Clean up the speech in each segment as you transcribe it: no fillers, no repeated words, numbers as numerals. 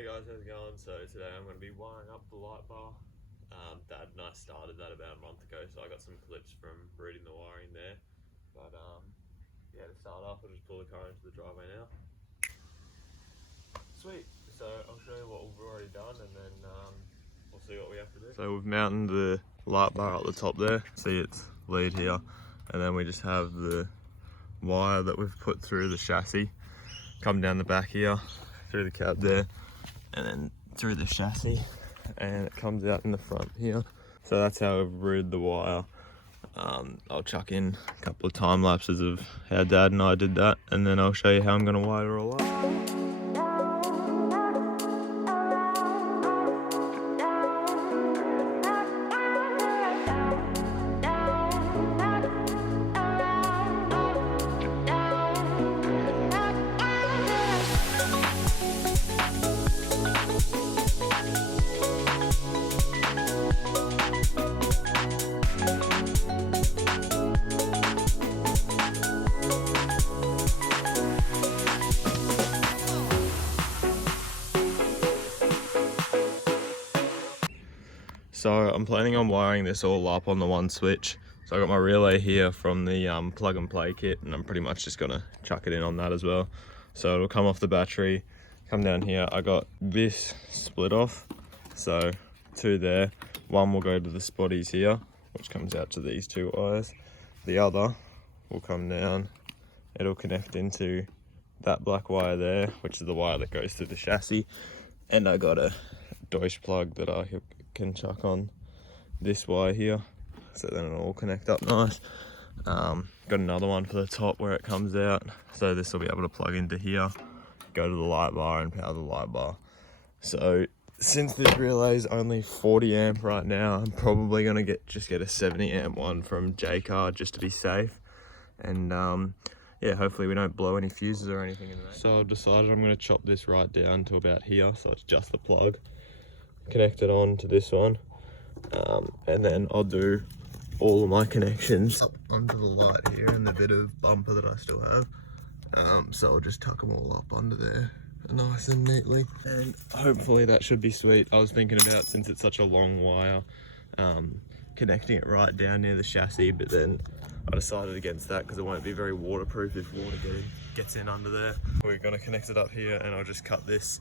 Hey guys, how's it going? So today I'm going to be wiring up the light bar. Dad and I started that about a month ago, so I got some clips from reading the wiring there. But yeah, to start off, we'll just pull the car into the driveway now. Sweet. So I'll show you what we've already done, and then we'll see what we have to do. So we've mounted the light bar at the top there. See, it's lead here, and then we just have the wire that we've put through the chassis come down the back here, through the cab there, and then through the chassis, and it comes out in the front here. So that's how we've routed the wire. I'll chuck in a couple of time lapses of how Dad and I did that, and then I'll show you how I'm going to wire it all up. So I'm planning on wiring this all up on the one switch. So I got my relay here from the plug and play kit, and I'm pretty much just gonna chuck it in on that as well. So it'll come off the battery, come down here. I got this split off, so two there. One will go to the spotties here, which comes out to these two wires. The other will come down. It'll connect into that black wire there, which is the wire that goes through the chassis. And I got a Deutsch plug that I can chuck on this wire here, so then it'll all connect up nice. Got another one for the top where it comes out, so this will be able to plug into here, go to the light bar and power the light bar. So since this relay is only 40 amp right now, I'm probably gonna just get a 70 amp one from J-Car just to be safe. And yeah, hopefully we don't blow any fuses or anything in there. So I've decided I'm gonna chop this right down to about here, so it's just the plug connected on to this one, and then I'll do all of my connections up onto the light here and the bit of bumper that I still have. So I'll just tuck them all up under there nice and neatly, and hopefully that should be sweet. I was thinking about, since it's such a long wire, connecting it right down near the chassis, but then I decided against that because it won't be very waterproof if water gets in under there. We're going to connect it up here, and I'll just cut this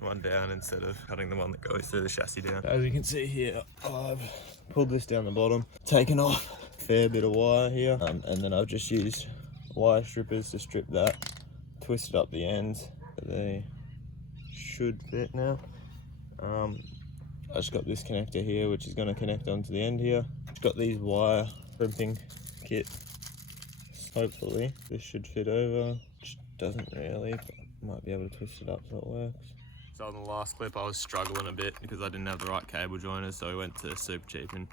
one down instead of cutting the one that goes through the chassis down. As you can see here, I've pulled this down the bottom, taken off a fair bit of wire here, and then I've just used wire strippers to strip that, twisted up the ends. They should fit now. I just got this connector here, which is going to connect onto the end here. Got these wire crimping kit. Hopefully this should fit over, which doesn't really, but might be able to twist it up so it works. So on the last clip I was struggling a bit because I didn't have the right cable joiners, so we went to Super Cheap and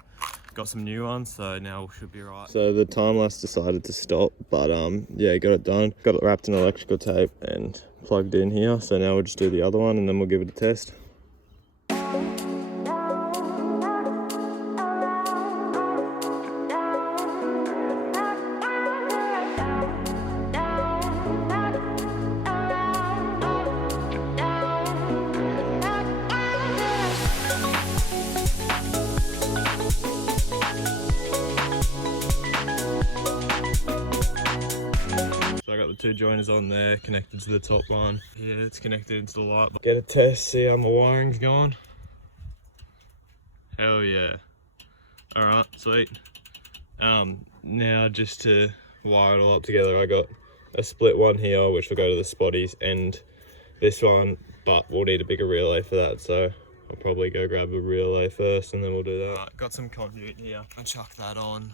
got some new ones, so now we should be right. So the time lapse decided to stop, but yeah, got it done. Got it wrapped in electrical tape and plugged in here, so now we'll just do the other one and then we'll give it a test. Two joiners on there, connected to the top one. Yeah, it's connected into the light. Get a test, see how my wiring's going. Hell yeah. Alright, sweet. Now just to wire it all up together, I got a split one here, which will go to the spotties, and this one, but we'll need a bigger relay for that, so I'll probably go grab a relay first and then we'll do that. Got some conduit here. I'll chuck that on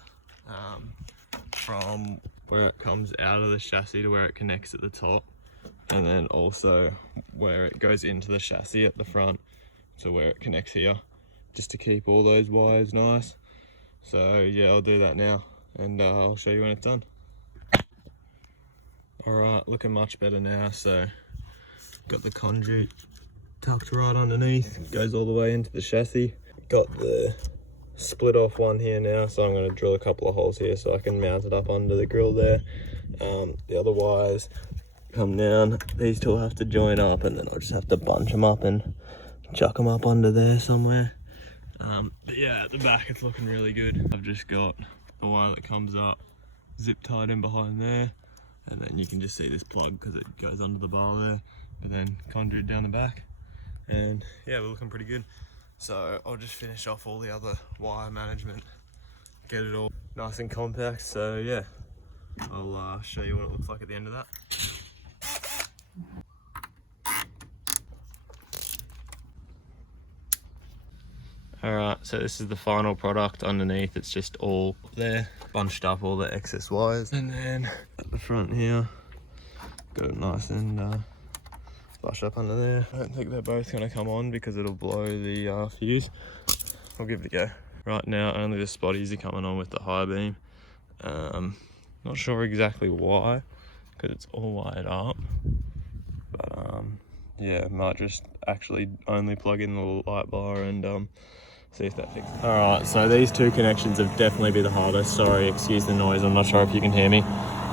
from where it comes out of the chassis to where it connects at the top, and then also where it goes into the chassis at the front to where it connects here, just to keep all those wires nice. So yeah, I'll do that now, and I'll show you when it's done. Alright, looking much better now. So got the conduit tucked right underneath, goes all the way into the chassis. Got the split off one here now, so I'm going to drill a couple of holes here so I can mount it up under the grill there. The other wires come down. These two will have to join up, and then I'll just have to bunch them up and chuck them up under there somewhere. But yeah, at the back it's looking really good. I've just got the wire that comes up zip tied in behind there, and then you can just see this plug because it goes under the bar there, but then conduit down the back, and yeah, we're looking pretty good. So I'll just finish off all the other wire management, get it all nice and compact. So yeah, I'll show you what it looks like at the end of that. Alright, so this is the final product underneath. It's just all there, bunched up all the excess wires. And then at the front here, got it nice and flush up under there. I don't think they're both going to come on because it'll blow the fuse. I'll give it a go. Right now, only the spotties are coming on with the high beam. Not sure exactly why, because it's all wired up. But yeah, might just actually only plug in the light bar and see if that fixes it. Alright, so these two connections have definitely been the hardest. Sorry, excuse the noise, I'm not sure if you can hear me.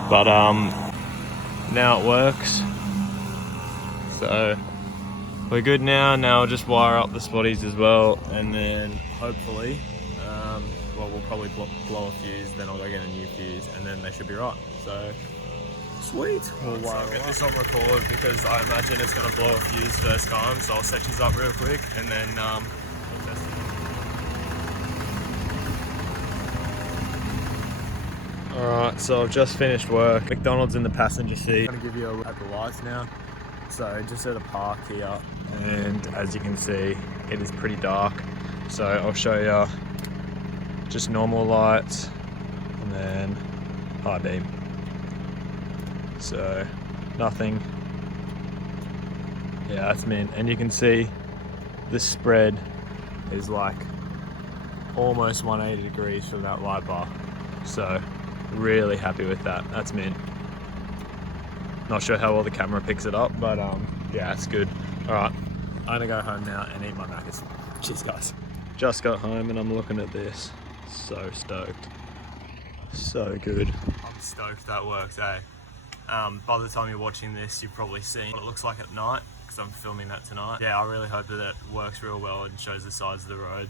But now it works. So we're good now. Now I'll just wire up the spotties as well, and then hopefully, well, we'll probably blow a fuse, then I'll go get a new fuse, and then they should be right. So sweet. We'll wire get this on record because I imagine it's going to blow a fuse first time, so I'll set these up real quick and then we'll test it. Alright, so I've just finished work. McDonald's in the passenger seat. I'm going to give you a look at the lights now. So just at a park here, and as you can see, it is pretty dark. So I'll show you just normal lights and then high beam. So nothing. Yeah, that's mint. And you can see the spread is like almost 180 degrees from that light bar. So really happy with that. That's mint. Not sure how well the camera picks it up, but yeah, it's good. All right, I'm gonna go home now and eat my macas. Cheers, guys. Just got home and I'm looking at this. So stoked. So good. I'm stoked that works, eh? By the time you're watching this, you've probably seen what it looks like at night, because I'm filming that tonight. Yeah, I really hope that it works real well and shows the sides of the road,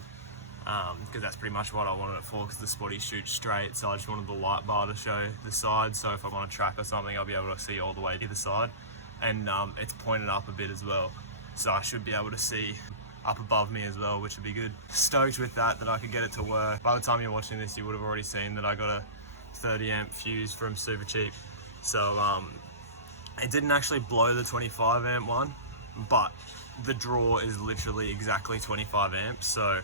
because that's pretty much what I wanted it for, because the spotty shoots straight, so I just wanted the light bar to show the side, so if I'm on a track or something, I'll be able to see all the way to the side. And it's pointed up a bit as well, so I should be able to see up above me as well, which would be good. Stoked with that I could get it to work. By the time you're watching this, you would have already seen that I got a 30 amp fuse from Super Cheap. So it didn't actually blow the 25 amp one, but the draw is literally exactly 25 amps. So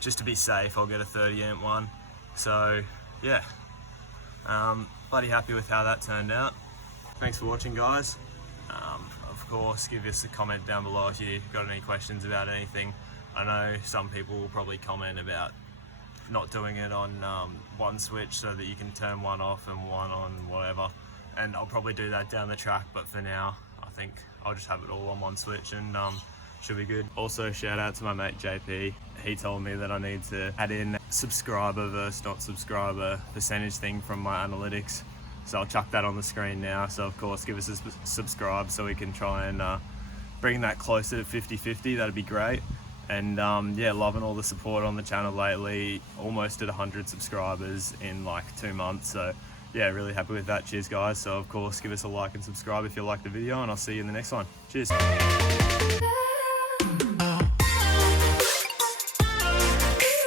just to be safe, I'll get a 30 amp one. So yeah, bloody happy with how that turned out. Thanks for watching, guys. Of course, give us a comment down below if you've got any questions about anything. I know some people will probably comment about not doing it on one switch so that you can turn one off and one on, whatever. And I'll probably do that down the track, but for now, I think I'll just have it all on one switch and should be good. Also, shout out to my mate JP. He told me that I need to add in subscriber versus not subscriber percentage thing from my analytics. So I'll chuck that on the screen now. So of course, give us a subscribe so we can try and bring that closer to 50-50. That'd be great. And yeah, loving all the support on the channel lately. Almost at 100 subscribers in like 2 months. So yeah, really happy with that. Cheers, guys. So of course, give us a like and subscribe if you like the video, and I'll see you in the next one. Cheers.